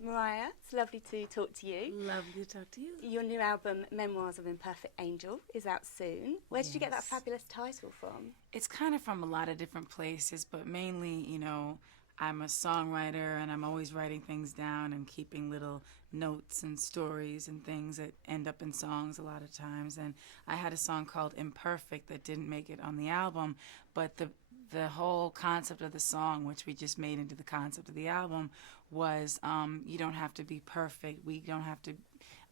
Mariah, it's lovely to talk to you. Lovely to talk to you. Your new album, Memoirs of Imperfect Angel, is out soon. Where did you get that Yes. fabulous title from? It's kind of from a lot of different places, but mainly, I'm a songwriter and I'm always writing things down and keeping little notes and stories and things that end up in songs a lot of times. And I had a song called Imperfect that didn't make it on the album, but the whole concept of the song, which we just made into the concept of the album, was you don't have to be perfect. We don't have to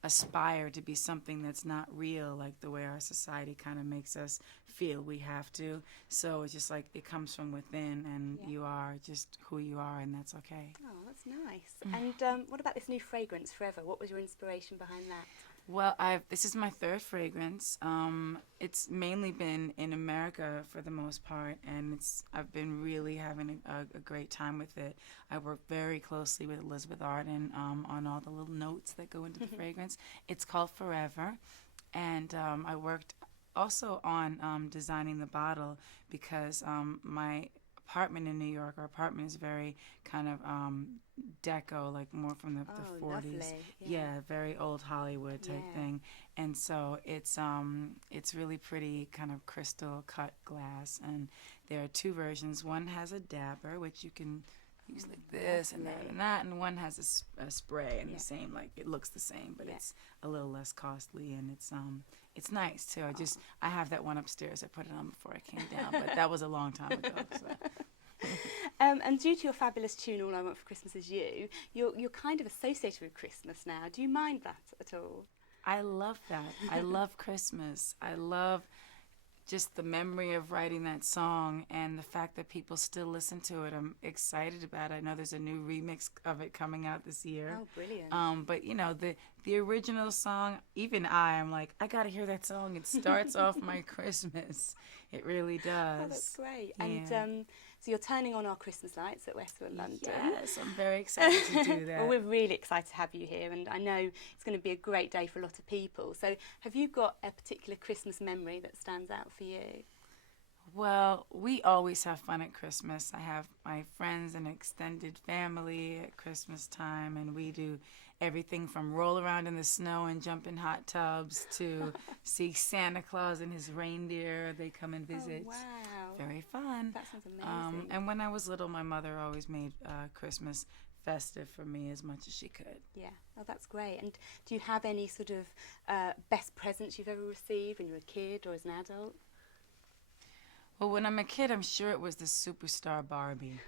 aspire to be something that's not real, like the way our society kind of makes us feel we have to. So it's just like it comes from within, and you are just who you are, and that's okay. Oh, that's nice. And what about this new fragrance, Forever? What was your inspiration behind that? Well, this is my third fragrance. It's mainly been in America for the most part, and I've been really having a great time with it. I work very closely with Elizabeth Arden on all the little notes that go into the fragrance. It's called Forever, and I worked also on designing the bottle because my apartment in New York, our apartment is very kind of deco, like more from the 40s. Lovely. Yeah, very old Hollywood type thing. And so it's really pretty kind of crystal cut glass, and there are two versions. One has a dabber, which you can use like this and that, and one has a spray, and the same, like it looks the same, but it's a little less costly, and it's nice too. I have that one upstairs. I put it on before I came down, but that was a long time ago. So. And due to your fabulous tune "All I Want for Christmas Is You," you're kind of associated with Christmas now. Do you mind that at all? I love that. I love Christmas. I love just the memory of writing that song and the fact that people still listen to it. I'm excited about it. I know there's a new remix of it coming out this year. Oh, brilliant. But the original song, even I'm like, I gotta hear that song. It starts off my Christmas. It really does. Oh, that's great. Yeah. And so you're turning on our Christmas lights at Westfield, London. Yes, I'm very excited to do that. Well, we're really excited to have you here, and I know it's going to be a great day for a lot of people. So have you got a particular Christmas memory that stands out for you? Well, we always have fun at Christmas. I have my friends and extended family at Christmas time, and we do everything from roll around in the snow and jump in hot tubs to see Santa Claus and his reindeer. They come and visit. Oh, wow. Very fun. That sounds amazing. And when I was little, my mother always made Christmas festive for me as much as she could. Yeah, oh, that's great. And do you have any sort of best presents you've ever received when you were a kid or as an adult? Well, when I'm a kid, I'm sure it was the Superstar Barbie.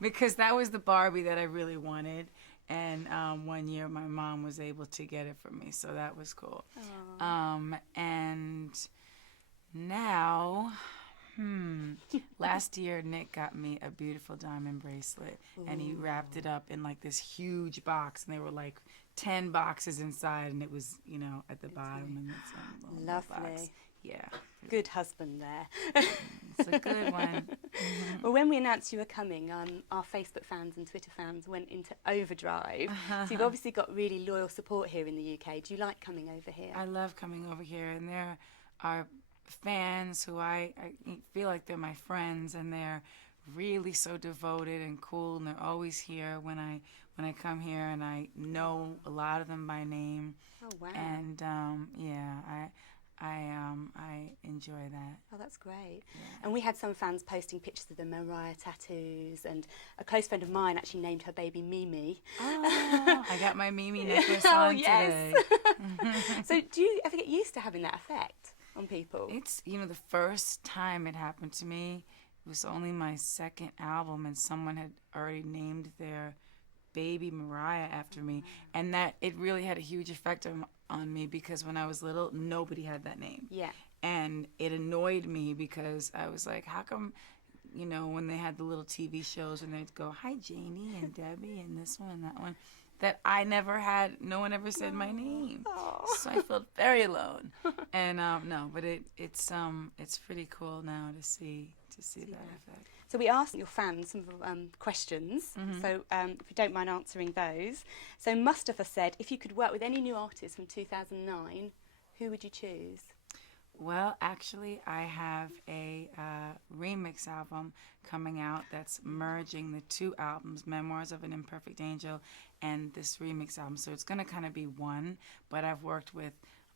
Because that was the Barbie that I really wanted. And one year my mom was able to get it for me, so that was cool. And now, last year Nick got me a beautiful diamond bracelet. Ooh. And he wrapped it up in like this huge box, and there were like 10 boxes inside, and it was, at the bottom. And it's lovely. Box. Yeah. Good husband there. It's a good one. Well, when we announced you were coming, our Facebook fans and Twitter fans went into overdrive. So you've obviously got really loyal support here in the UK. Do you like coming over here? I love coming over here, and there are fans who I feel like they're my friends, and they're really so devoted and cool, and they're always here when I come here, and I know a lot of them by name. Oh, wow. And I enjoy that. Oh, that's great. Yeah. And we had some fans posting pictures of the Mariah tattoos, and a close friend of mine actually named her baby Mimi. Oh, I got my Mimi necklace on today. So do you ever get used to having that effect on people? It's, the first time it happened to me, it was only my second album, and someone had already named their baby Mariah after me, and that it really had a huge effect on me, because when I was little, nobody had that name. Yeah. And it annoyed me because I was like, how come, when they had the little TV shows and they'd go, hi Janie and Debbie and this one and that one, that I never had, no one ever said my name. So I felt very alone. And no, but it's pretty cool now to see that effect. So we asked your fans some questions, so if you don't mind answering those. So Mustafa said, if you could work with any new artist from 2009, who would you choose? Well, actually, I have a remix album coming out that's merging the two albums, Memoirs of an Imperfect Angel and this remix album. So it's going to kind of be one, but I've worked with,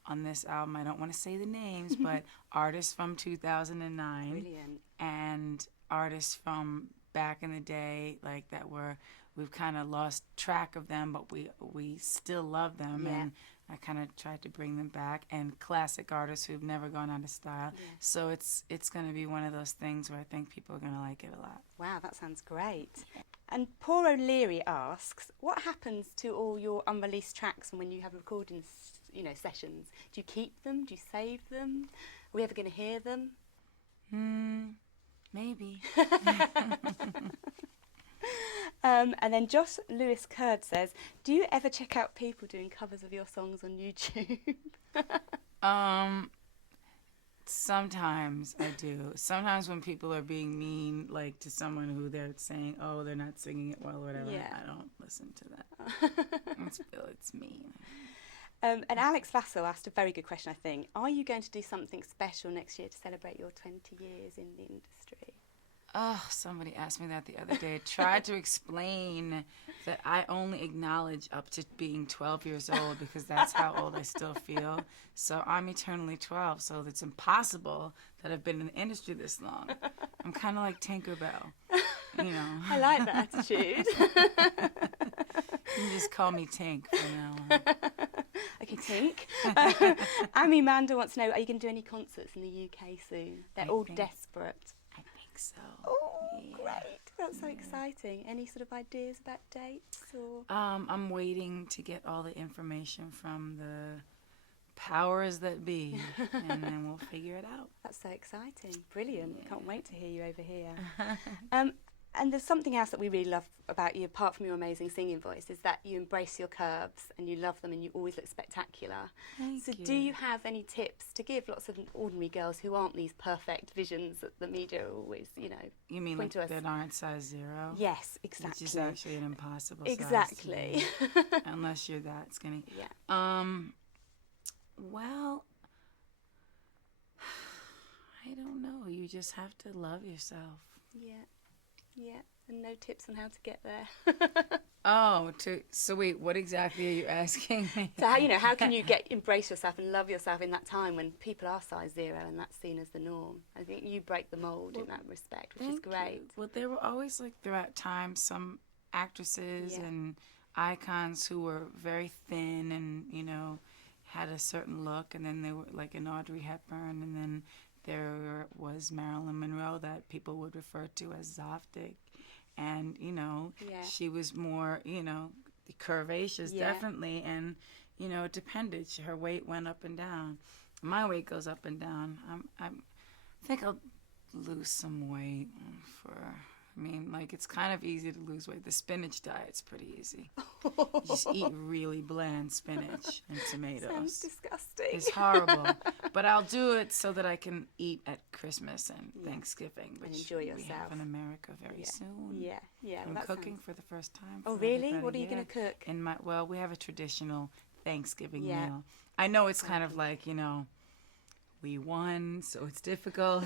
on this album, I don't want to say the names, but artists from 2009. Brilliant. And artists from back in the day, like we've kind of lost track of them, but we still love them. Yeah. And I kind of tried to bring them back, and classic artists who've never gone out of style. Yeah. So it's going to be one of those things where I think people are going to like it a lot. Wow, that sounds great. And Paul O'Leary asks, what happens to all your unreleased tracks and when you have recording, sessions? Do you keep them? Do you save them? Are we ever going to hear them? Maybe. And then Josh Lewis Curd says, do you ever check out people doing covers of your songs on YouTube? Sometimes I do. Sometimes when people are being mean, like to someone who they're saying, oh, they're not singing it well or whatever, Yeah. I don't listen to that. It's mean. And Alex Vasso asked a very good question, I think. Are you going to do something special next year to celebrate your 20 years in the industry? Oh, somebody asked me that the other day. I tried to explain that I only acknowledge up to being 12 years old because that's how old I still feel. So I'm eternally 12, so it's impossible that I've been in the industry this long. I'm kind of like Tinkerbell, I like that attitude. You can just call me Tink from now on. Okay, Tink. Amy Manda wants to know, are you going to do any concerts in the UK soon? They're all desperate. I think so. Oh, Yeah. great. That's so exciting. Any sort of ideas about dates? Or I'm waiting to get all the information from the powers that be, and then we'll figure it out. That's so exciting. Brilliant. Yeah. Can't wait to hear you over here. And there's something else that we really love about you, apart from your amazing singing voice, is that you embrace your curves and you love them and you always look spectacular. Thank you. Do you have any tips to give lots of ordinary girls who aren't these perfect visions that the media always, You mean point like to us? that aren't size 0? Yes, exactly. Which is actually an impossible Exactly. size to be, unless you're that skinny. Yeah. Well, I don't know. You just have to love yourself. Yeah. Yeah. And no tips on how to get there. So wait, what exactly are you asking me? So how can you embrace yourself and love yourself in that time when people are size 0 and that's seen as the norm? I think you break the mold in that respect, which is great. You. Well, there were always, like, throughout time, some actresses and icons who were very thin and, had a certain look, and then they were like an Audrey Hepburn, and then there was Marilyn Monroe that people would refer to as Zoftig. And, she was more, curvaceous, definitely. And, it depended. Her weight went up and down. My weight goes up and down. I think I'll lose some weight it's kind of easy to lose weight. The spinach diet's pretty easy. You just eat really bland spinach and tomatoes. Sounds disgusting. It's horrible. But I'll do it so that I can eat at Christmas and Thanksgiving, which and enjoy yourself. we have in America very soon. Yeah, yeah. I'm cooking for the first time. Oh, really? What are you going to cook? We have a traditional Thanksgiving Yeah. meal. I know it's kind of like, we won, so it's difficult.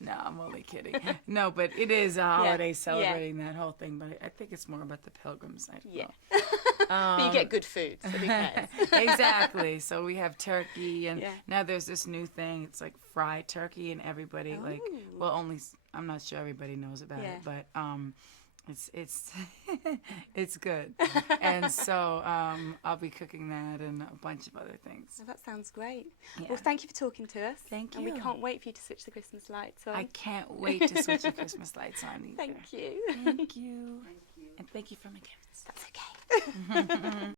No, I'm only kidding. No, but it is a holiday celebrating that whole thing. But I think it's more about the pilgrims. But you get good food, so who cares? Exactly. So we have turkey, and now there's this new thing. It's like fried turkey, and everybody I'm not sure everybody knows about it, but it's it's good. And so I'll be cooking that and a bunch of other things. Oh, that sounds great. Yeah. Well, thank you for talking to us. Thank you. And we can't wait for you to switch the Christmas lights on. I can't wait to switch the Christmas lights on either. Thank you. Thank you. And thank you for my gifts. That's okay.